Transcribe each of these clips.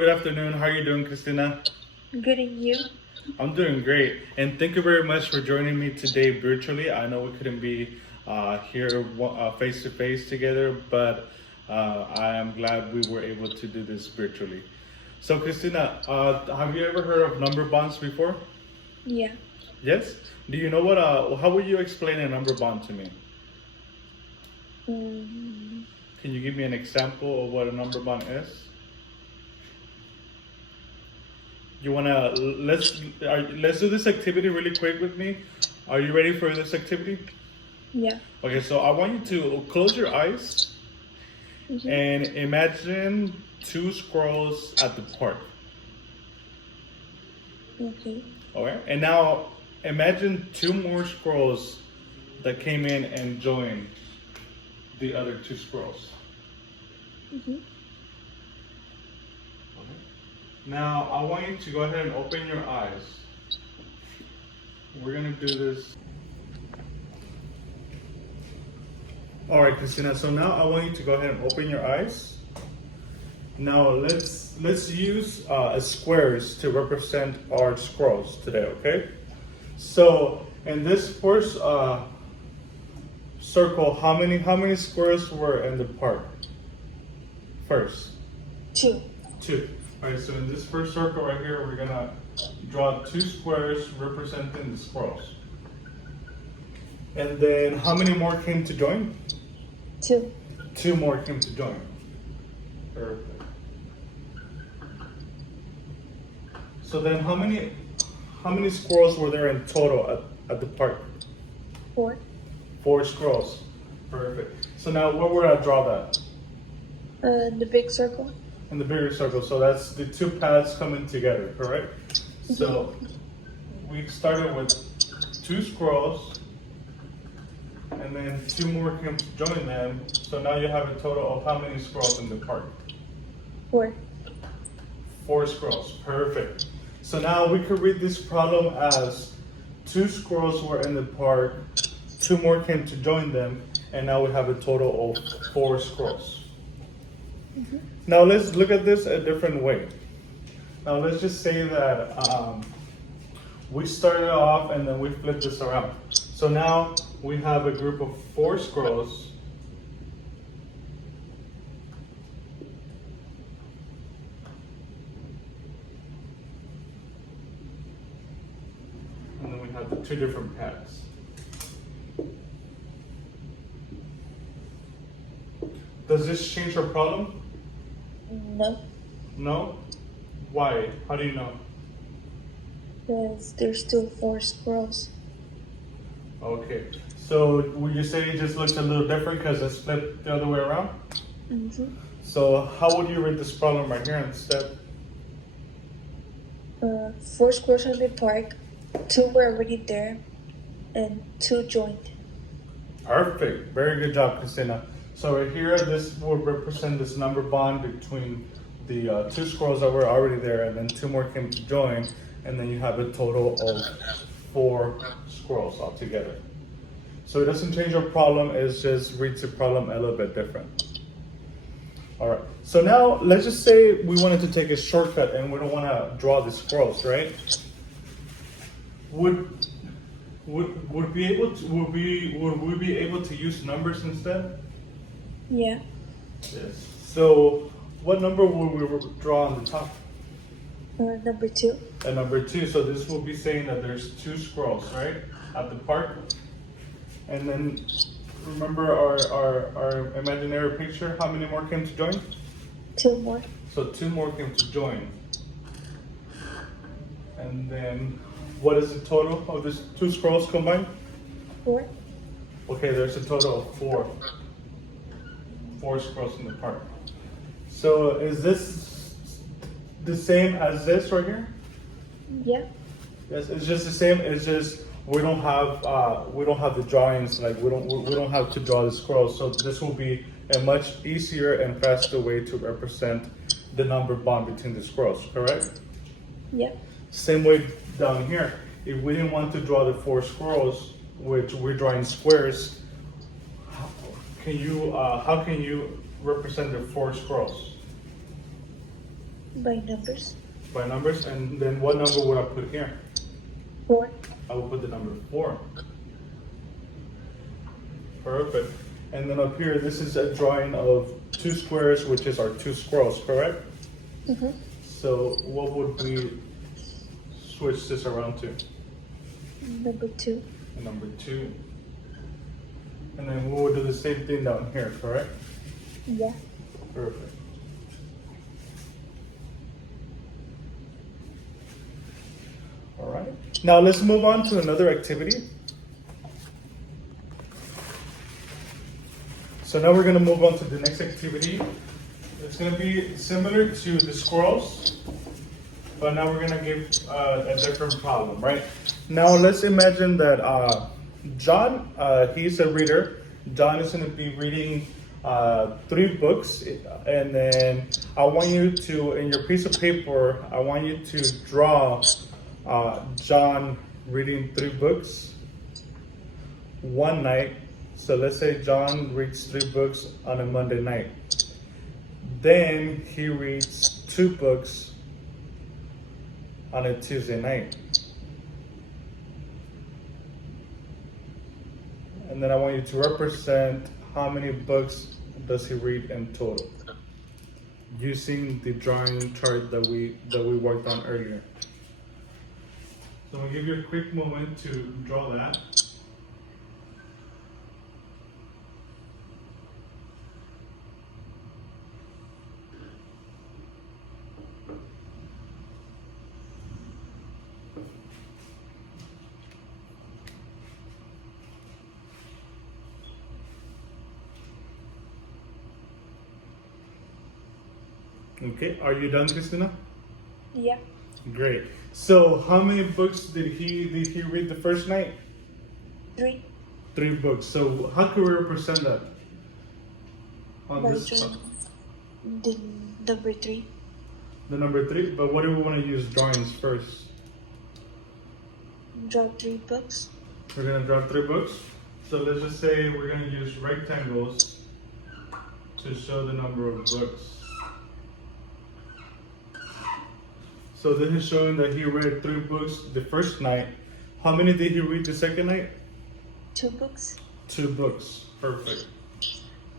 Good afternoon. How are you doing, Christina? Good and you? I'm doing great. And thank you very much for joining me today virtually. I know we couldn't be here face to face together, but I am glad we were able to do this virtually. So, Christina, have you ever heard of number bonds before? Yeah. Yes? Do you know what, how would you explain a number bond to me? Um, Can you give me an example of what a number bond is? You wanna let's do this activity really quick with me. Are you ready for this activity? yeah. Okay, so I want you to close your eyes Mm-hmm. and imagine two squirrels at the park. Okay. Okay, and now imagine two more squirrels that came in and joined the other two squirrels. Mm-hmm. Okay. Now I want you to go ahead and open your eyes. We're gonna do this. All right, Christina. So now I want you to go ahead and open your eyes. Now let's use squares to represent our squirrels today. Okay. So in this first circle, how many squares were in the park? First, Two. two. All right. So in this first circle right here, we're gonna draw two squares representing the squirrels. And then how many more came to join? Two. Two more came to join. Perfect. So then how many squirrels were there in total at the park? Four. Four squirrels. Perfect. So now where would I draw that? The big circle. In the bigger circle. So that's the two paths coming together, correct? So we started with two squirrels and then two more came to join them. So now you have a total of how many squirrels in the park? Four. Four squirrels. Perfect. So now we could read this problem as two squirrels were in the park, two more came to join them, and now we have a total of four squirrels. Mm-hmm. Now let's look at this a different way. Now let's just say that we started off and then we flipped this around. So now we have a group of four squirrels. And then we have the two different paths. Does this change our problem? No. No? Why? How do you know? Because there's still four squirrels. Okay. So would you say it just looks a little different because it's flipped the other way around? Mm-hmm. So how would you read this problem right here instead? Four squirrels in the park. Two were already there, and two joined. Perfect. Very good job, Christina. So right here, this will represent this number bond between the two squirrels that were already there, and then two more came to join, and then you have a total of four squirrels altogether. So it doesn't change your problem, it just reads the problem a little bit different. All right, so now let's just say we wanted to take a shortcut and we don't want to draw the squirrels, right? Would we be able to use numbers instead? Yeah. Yes. So what number would we draw on the top? Number two. And number two. So this will be saying that there's two squirrels, right, at the park. And then remember our imaginary picture. How many more came to join? Two more. So two more came to join. And then what is the total of these two squirrels combined? Four. Okay, there's a total of four. Four squirrels in the park. So is this the same as this right here? Yeah. Yes, it's just the same. It's just we don't have the drawings, like we don't have to draw the squirrels. So this will be a much easier and faster way to represent the number bond between the squirrels. Correct? Yeah. Same way down here. If we didn't want to draw the four squirrels, which we're drawing squares, how can you represent the four squirrels? By numbers. by numbers, and then what number would I put here? 4. I will put the number 4. Perfect. And then up here, this is a drawing of 2 squares, which is our 2 squirrels, correct? Mm-hmm. So what would we switch this around to? Number 2. Number 2. And then we will do the same thing down here, correct? Yeah. Perfect. All right. Now let's move on to another activity. So now we're going to move on to the next activity. It's going to be similar to the squirrels, but now we're going to give a different problem, right? Now let's imagine that John, he's a reader. John is going to be reading 3 books, and then I want you to, in your piece of paper, I want you to draw John reading 3 books one night. So let's say John reads 3 books on a Monday night. Then he reads 2 books on a Tuesday night. And then I want you to represent how many books does he read in total, using the drawing chart that we worked on earlier. So I'm gonna give you a quick moment to draw that. Okay, are you done, Christina? Yeah. Great. So how many books did he read the first night? 3. 3 books. So how can we represent that on By this? drawing the number 3. The number 3. But what do we want to use drawings first? Draw 3 books. We're gonna draw 3 books. So let's just say we're gonna use rectangles to show the number of books. So this is showing that he read 3 books the first night. How many did he read the second night? 2 books. 2 books. Perfect.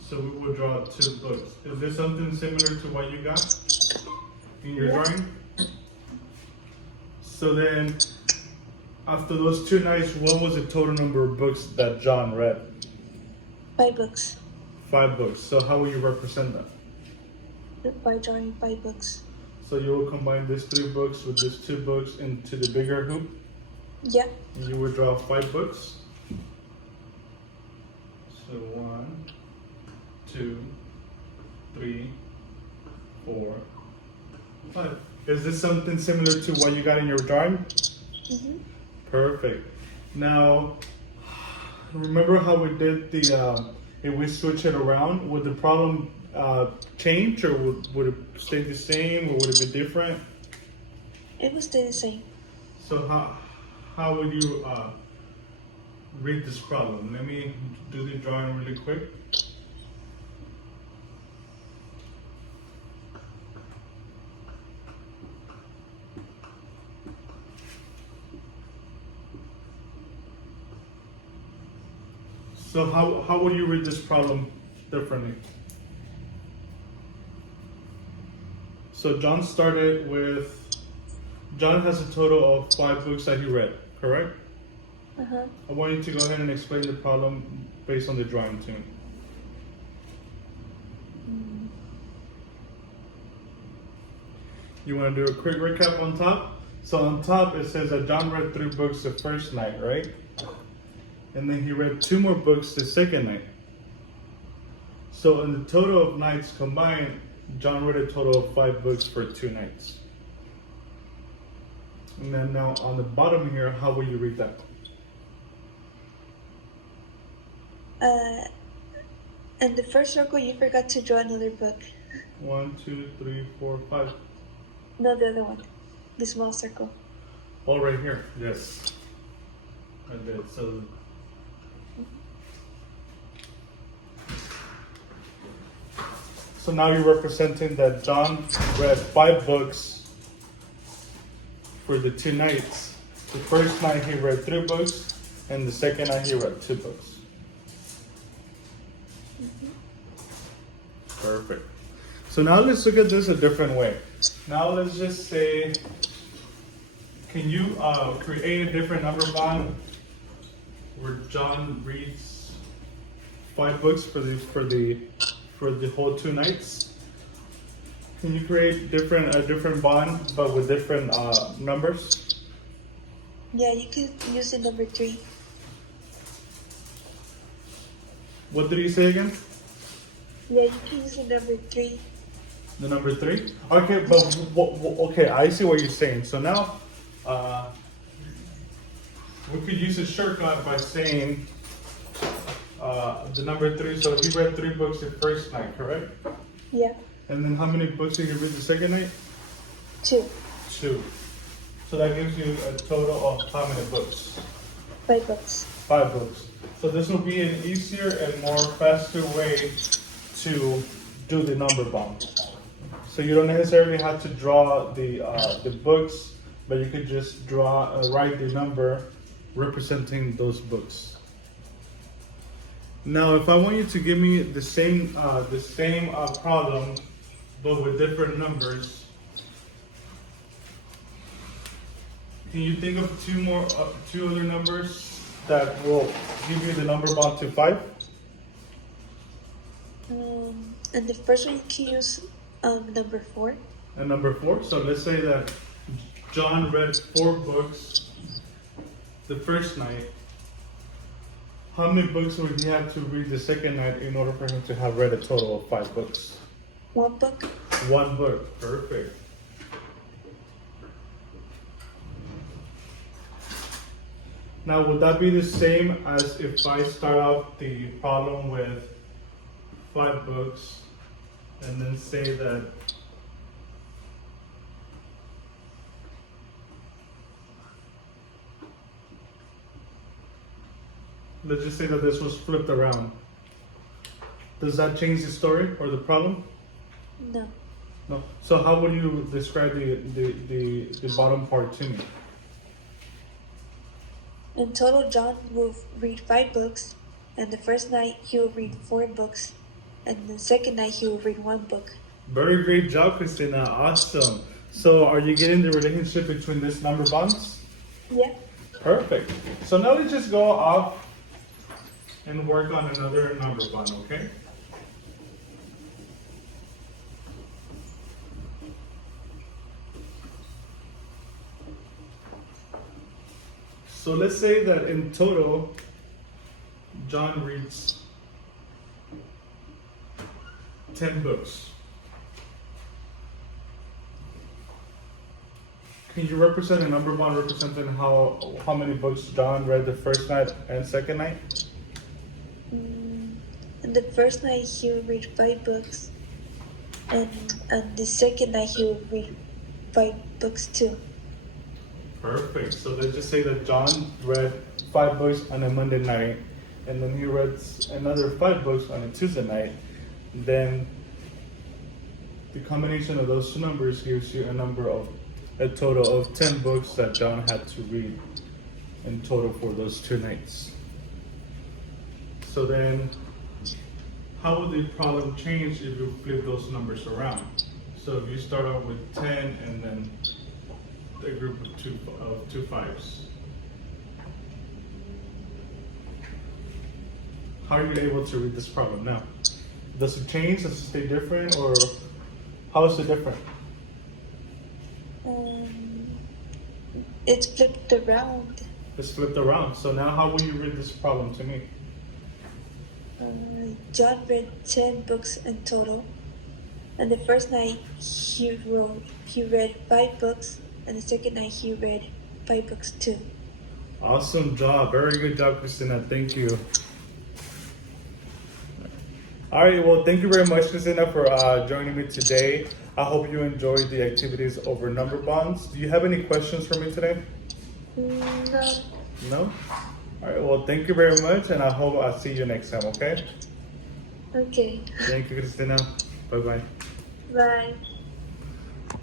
So we will draw 2 books. Is this something similar to what you got in your drawing? So then, after those 2 nights, what was the total number of books that John read? 5 books. 5 books. So how will you represent that? By drawing 5 books. So you will combine these 3 books with these 2 books into the bigger hoop. Yeah. And you will draw 5 books. So 1, 2, 3, 4, 5. Is this something similar to what you got in your drawing? Mm-hmm. Perfect. Now, remember how we did the, if we switch it around, would the problem change, or would it stay the same, or would it be different? It will stay the same. So how would you read this problem? Let me do the drawing really quick. So how would you read this problem differently? So John started with, John has a total of 5 books that he read, correct? Uh-huh. I want you to go ahead and explain the problem based on the drawing too. You want to do a quick recap on top? So on top it says that John read 3 books the first night, right? And then he read 2 more books the second night. So in the total of nights combined, John read a total of 5 books for 2 nights. And then now on the bottom here, how will you read that? In the first circle, you forgot to draw another book. 1, 2, 3, 4, 5. No, the other one. The small circle. All right here. Yes, I did. So So now you're representing that John read 5 books for the 2 nights. The first night he read 3 books, and the second night he read 2 books. Perfect. So now let's look at this a different way. Now let's just say, can you create a different number bond where John reads 5 books for the whole 2 nights? Can you create a different bond but with different numbers? Yeah, you could use the number 3. What did he say again? Yeah, you can use the number 3. The number 3? Okay, but okay, I see what you're saying. So now, we could use a shortcut by saying the number 3. So he read 3 books the first night, correct? Yeah, And then how many books did he read the second night? 2. 2. So that gives you a total of how many books? 5 books. 5 books. So this will be an easier and more faster way to do the number bond. So you don't necessarily have to draw the books, but you could just write the number representing those books. Now, if I want you to give me the same problem, but with different numbers, can you think of 2 other numbers that will give you the number bond to 5? And the first one you can use number 4. And number 4. So let's say that John read 4 books the first night. How many books would he have to read the second night in order for him to have read a total of 5 books? 1 book. 1 book. Perfect. Now, would that be the same as if I start out the problem with 5 books and then say that let's just say that this was flipped around. Does that change the story or the problem? No. No. So how would you describe the bottom part to me? In total, John will read 5 books, and the first night he will read 4 books, and the second night he will read 1 book. Very great job, Christina. Awesome. So are you getting the relationship between these number bonds? Yeah. Perfect. So now let's just go off and work on another number bond, okay? So let's say that in total, John reads 10 books. Can you represent a number bond representing how many books John read the first night and second night? And the first night he will read 5 books, and the second night he will read 5 books too. Perfect. So let's just say that John read 5 books on a Monday night, and then he read another 5 books on a Tuesday night. Then the combination of those 2 numbers gives you a total of 10 books that John had to read in total for those 2 nights. So then, how would the problem change if you flip those numbers around? So if you start out with 10 and then a group of two 5s. How are you able to read this problem now? Does it change? Does it stay different? Or how is it different? It's flipped around. It's flipped around. So now how will you read this problem to me? John read 10 books in total, and the first night he read 5 books, and the second night he read 5 books too. Awesome job. Very good job, Christina. Thank you. All right. Well, thank you very much, Christina, for joining me today. I hope you enjoyed the activities over number bonds. Do you have any questions for me today? No. No? All right. Well, thank you very much, and I hope I'll see you next time, okay? Okay. Thank you, Christina. Bye bye. Bye.